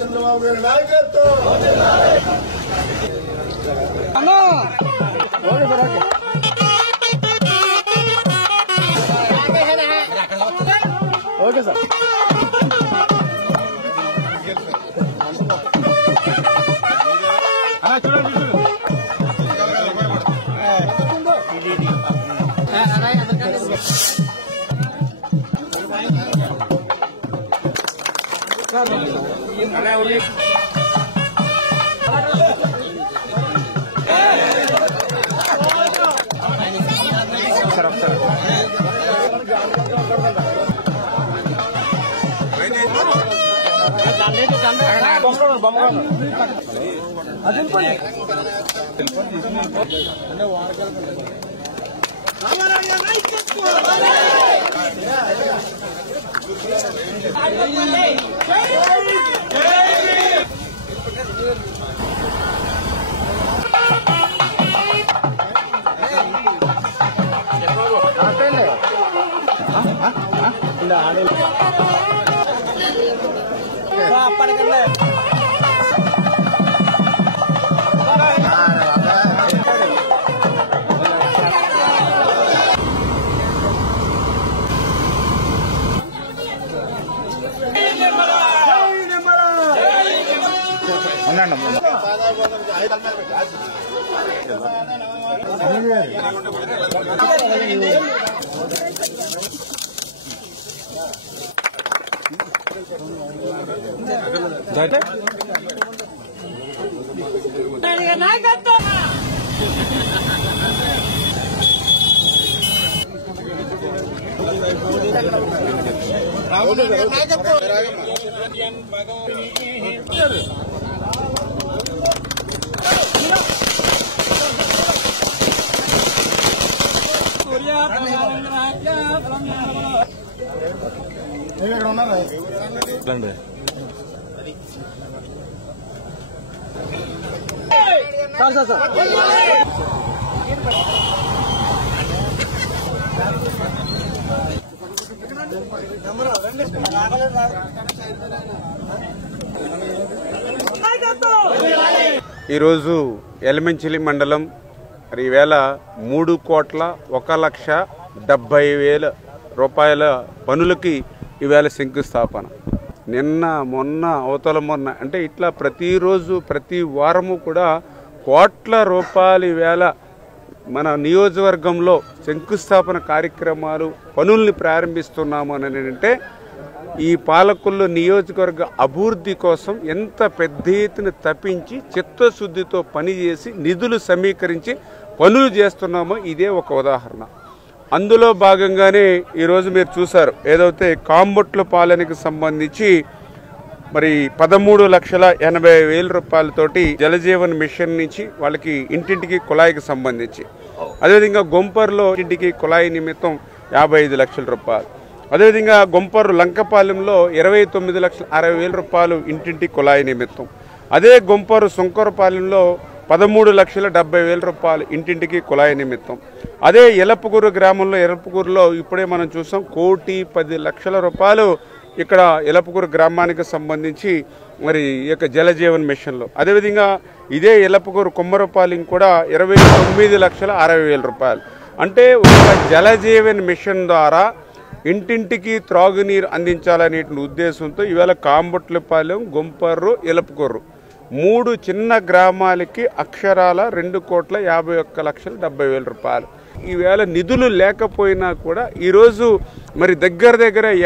చంద్రబాబు గారి నాయకత్వం okay sir. ఈరోజు ఎలమంచిలి మండలం ఈవేళ 3,01,70,000 రూపాయల పనులకి ఈవేళ శంకుస్థాపన. నిన్న మొన్న అవతల మొన్న అంటే ఇట్లా ప్రతిరోజు ప్రతి వారము కూడా కోట్ల రూపాయలు ఈవేళ మన నియోజకవర్గంలో శంకుస్థాపన కార్యక్రమాలు పనుల్ని ప్రారంభిస్తున్నాము అని అంటే ఈ పాలకుల్లో నియోజకవర్గ అభివృద్ధి కోసం ఎంత పెద్ద ఎత్తున తప్పించి చిత్తశుద్ధితో పనిచేసి నిధులు సమీకరించి పనులు చేస్తున్నామో ఇదే ఒక ఉదాహరణ. అందులో భాగంగానే ఈరోజు మీరు చూశారు ఏదైతే కాంబొట్ల పాలనకి సంబంధించి మరి 13,80,000 రూపాయలతోటి జలజీవన్ మిషన్ నుంచి వాళ్ళకి ఇంటింటికి కుళాయికి సంబంధించి, అదేవిధంగా గొంపర్లో ఇంటికి కుళాయి నిమిత్తం 55 లక్షల రూపాయలు, అదేవిధంగా గొంపర్రు లంకపాలెంలో 29,60,000 రూపాయలు ఇంటింటి కుళాయి నిమిత్తం, అదే గొంపర్రు సుంకరపాలెంలో 13,70,000 రూపాయలు ఇంటింటికి కుళాయి నిమిత్తం, అదే ఎలపకూరు గ్రామంలో ఎలపకూరులో ఇప్పుడే మనం చూసాం 1,10,00,000 రూపాయలు ఇక్కడ ఎలపకూరు గ్రామానికి సంబంధించి మరి ఈ యొక్క జలజీవన్ మిషన్లో, అదేవిధంగా ఇదే ఎలపకూరు కుమ్మరపాలెం కూడా 29,60,000 రూపాయలు. అంటే ఒక జలజీవన్ మిషన్ ద్వారా ఇంటింటికి త్రాగునీరు అందించాలనే ఉద్దేశంతో ఈవేళ కాంబొట్లపాలెం, గొంపర్రు, ఎలపకూరు 3 చిన్న గ్రామాలకి అక్షరాల 2,51,70,000 రూపాయలు. ఈవేళ నిధులు లేకపోయినా కూడా ఈరోజు మరి దగ్గర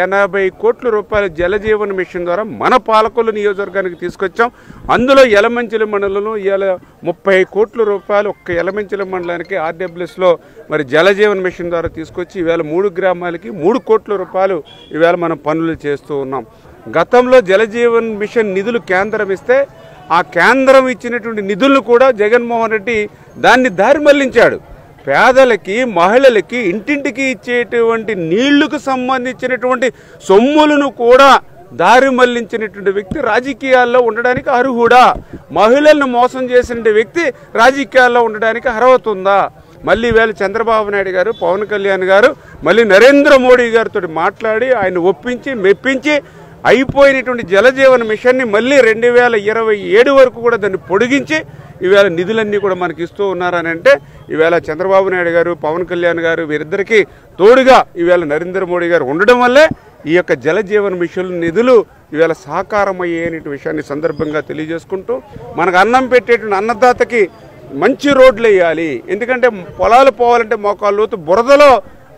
80 కోట్ల రూపాయల జలజీవన్ మిషన్ ద్వారా మన పాలకొల్లు నియోజకవర్గానికి తీసుకొచ్చాం. అందులో ఎలమంచిలి మండలంలో ఇవాళ 30 కోట్ల రూపాయలు ఒక్క ఎలమంచిలి మండలానికి ఆర్డబ్ల్యూఎస్లో మరి జలజీవన్ మిషన్ ద్వారా తీసుకొచ్చి ఈవేళ 3 గ్రామాలకి 3 కోట్ల రూపాయలు ఈవేళ మనం పనులు చేస్తూ ఉన్నాం. గతంలో జలజీవన్ మిషన్ నిధులు కేంద్రం ఇస్తే ఆ కేంద్రం ఇచ్చినటువంటి నిధులను కూడా జగన్మోహన్ రెడ్డి దాన్ని దారి మళ్లించాడు. పేదలకి, మహిళలకి ఇంటింటికి ఇచ్చేటువంటి నీళ్లకు సంబంధించినటువంటి సొమ్ములను కూడా దారి మళ్లించినటువంటి వ్యక్తి రాజకీయాల్లో ఉండడానికి అర్హుడా? మహిళలను మోసం చేసిన వ్యక్తి రాజకీయాల్లో ఉండడానికి అర్హత ఉందా? మళ్ళీ వేళ చంద్రబాబు నాయుడు గారు, పవన్ కళ్యాణ్ గారు, మళ్ళీ నరేంద్ర మోడీ గారితో మాట్లాడి ఆయన ఒప్పించి మెప్పించి అయిపోయినటువంటి జలజీవన మిషన్ని మళ్ళీ 2027 వరకు కూడా దాన్ని పొడిగించి ఈవేళ నిధులన్నీ కూడా మనకి ఇస్తూ ఉన్నారని అంటే ఈవేళ చంద్రబాబు నాయుడు గారు, పవన్ కళ్యాణ్ గారు వీరిద్దరికీ తోడుగా ఈవేళ నరేంద్ర మోడీ గారు ఉండడం వల్లే ఈ యొక్క జలజీవన మిషన్ నిధులు ఈవేళ సాకారం అయ్యేటువంటి విషయాన్ని సందర్భంగా తెలియజేసుకుంటూ మనకు అన్నం పెట్టేటువంటి అన్నదాతకి మంచి రోడ్లు వేయాలి. ఎందుకంటే పొలాలు పోవాలంటే మోకాళ్ళ లోతు బురదలో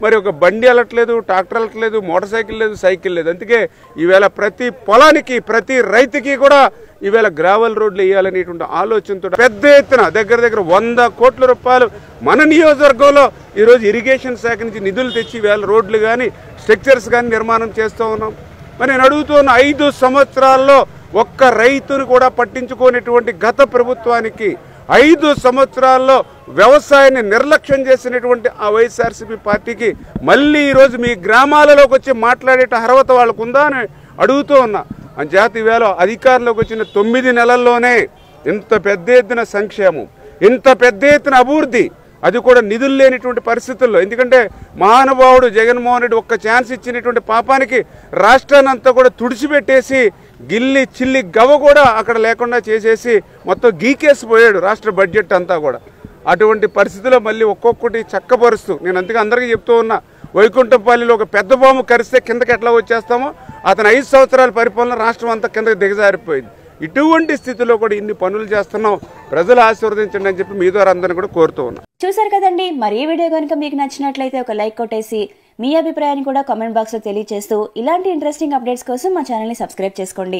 మరి ఒక బండి వెళ్ళట్లేదు, ట్రాక్టర్ వెళ్ళట్లేదు, మోటార్ సైకిల్ లేదు, సైకిల్ లేదు. అందుకే ఈవేళ ప్రతి పొలానికి ప్రతి రైతుకి కూడా ఈవేళ గ్రావెల్ రోడ్లు వేయాలనేటువంటి ఆలోచనతో పెద్ద ఎత్తున దగ్గర 100 కోట్ల రూపాయలు మన నియోజకవర్గంలో ఈరోజు ఇరిగేషన్ శాఖ నుంచి నిధులు తెచ్చి ఈవేళ రోడ్లు కానీ స్ట్రక్చర్స్ కానీ నిర్మాణం చేస్తూ ఉన్నాం. మరి నేను అడుగుతున్న 5 సంవత్సరాల్లో ఒక్క రైతును కూడా పట్టించుకోనటువంటి గత ప్రభుత్వానికి 5 సంవత్సరాల్లో వ్యవసాయాన్ని నిర్లక్ష్యం చేసినటువంటి ఆ వైఎస్ఆర్సీపీ పార్టీకి మళ్ళీ ఈరోజు మీ గ్రామాలలోకి వచ్చి మాట్లాడే అర్హత వాళ్ళకు ఉందా అని అడుగుతూ ఉన్నా. అంచేత ఈవేళ అధికారంలోకి వచ్చిన 9 నెలల్లోనే ఇంత పెద్ద ఎత్తున సంక్షేమం, ఇంత పెద్ద ఎత్తున అభివృద్ధి, అది కూడా నిధులు లేనిటువంటి పరిస్థితుల్లో. ఎందుకంటే మహానుభావుడు జగన్మోహన్ రెడ్డి ఒక్క ఛాన్స్ ఇచ్చినటువంటి పాపానికి రాష్ట్రాన్ని అంతా కూడా తుడిచిపెట్టేసి గిల్లి చిల్లి గవ కూడా అక్కడ లేకుండా చేసేసి మొత్తం గీకేసి పోయాడు రాష్ట్ర బడ్జెట్ అంతా కూడా. అటువంటి పరిస్థితిలో మళ్ళీ ఒక్కొక్కటి చక్కపరుస్తూ నేను అందుకే అందరికీ చెప్తూ ఉన్నా, వైకుంఠంపల్లిలో ఒక పెద్ద బాంబు కరిస్తే కిందకి ఎట్లా వచ్చేస్తామో అతను 5 సంవత్సరాల పరిపాలన రాష్ట్రం అంతా కిందకి దిగజారిపోయింది. ఇటువంటి స్థితిలో కూడా ఇన్ని పనులు చేస్తున్నాం, ప్రజలు ఆశీర్వదించండి అని చెప్పి మీ ద్వారా అందరిని కూడా కోరుతూ ఉన్నాం. చూసారు కదండి, మరి ఈ వీడియో కనుక మీకు నచ్చినట్లయితే ఒక లైక్ కొట్టేసి మీ అభిప్రాయాన్ని కూడా కామెంట్ బాక్స్ లో తెలియజేస్తూ ఇలాంటి ఇంట్రెస్టింగ్ అప్డేట్స్ కోసం మా ఛానల్ ని సబ్స్క్రైబ్ చేసుకోండి.